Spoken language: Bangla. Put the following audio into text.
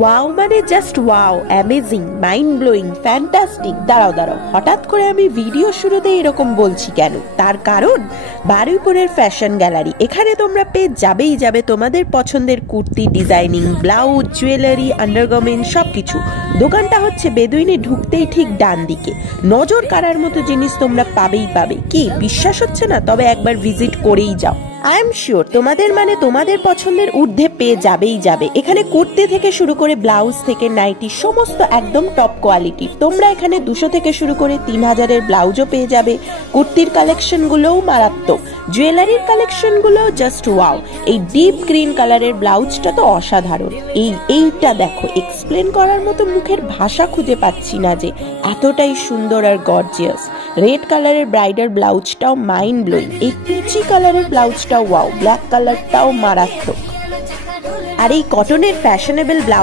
ওয়াও মানে just wow, amazing, mind blowing, fantastic. দাঁড়াও, হঠাৎ করে আমি ভিডিও শুরুতে এরকম বলছি কেন? তার কারণ বারুইপুরের ফ্যাশন গ্যালারি। এখানে তোমরা পেয়ে যাবে তোমাদের পছন্দের kurti, designing, blouse, jewellery, undergarment সবকিছু। দোকানটা হচ্ছে বেদুইনে ঢুকতেই ঠিক ডান দিকে। নজর কাড়ার মতো জিনিস তোমরা পাবে। কি বিশ্বাস হচ্ছে না? তবে একবার ভিজিট করেই যাও। আই এম শিওর তোমাদের পছন্দের ঊর্ধ্বে পেয়ে যাবে। এখানে কুর্তি থেকে শুরু করে ব্লাউজ থেকে নাইটি সমস্ত একদম টপ কোয়ালিটির। তোমরা এখানে 200 থেকে শুরু করে 3000-এর ব্লাউজও পেয়ে যাবে। কুর্তির কালেকশন গুলোও মারাত্মক, জুয়েলারির কালেকশন গুলো জাস্ট ওয়াও। এই ডিপ গ্রিন কালারের ব্লাউজটা তো অসাধারণ। এইটা দেখো, এক্সপ্লেন করার মতো মুখের ভাষা খুঁজে পাচ্ছি না যে এতটাই সুন্দর আর গর্জিয়াস। রেড কালারের ব্রাইডাল ব্লাউজটাও মাইন্ড ব্লোয়িং। এই পিচি কালারের ব্লাউজটাও ওয়াও, ব্ল্যাক কালারটাও মারাত্মক। আর এই কটনের ফ্যাশনেবল ব্লাউজ